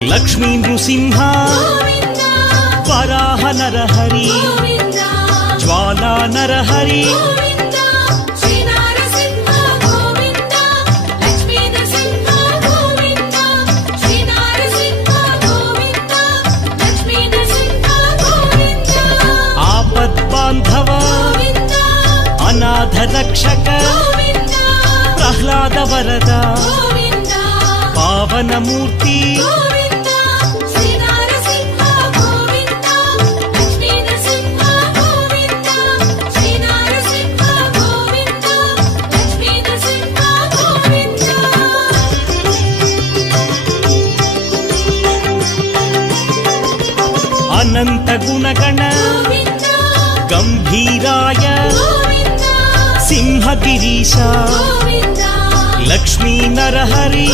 లక్ష్మీ నృసింహ వరాహ నరహరి జ్వాలా నరహరి ఆపద్బాంధవ అనాథ రక్షక ప్రహ్లాద వరద పావనమూర్తి అనంత గుణగణ గంభీరాయ సింహగిరీశ లక్ష్మీ నరహరి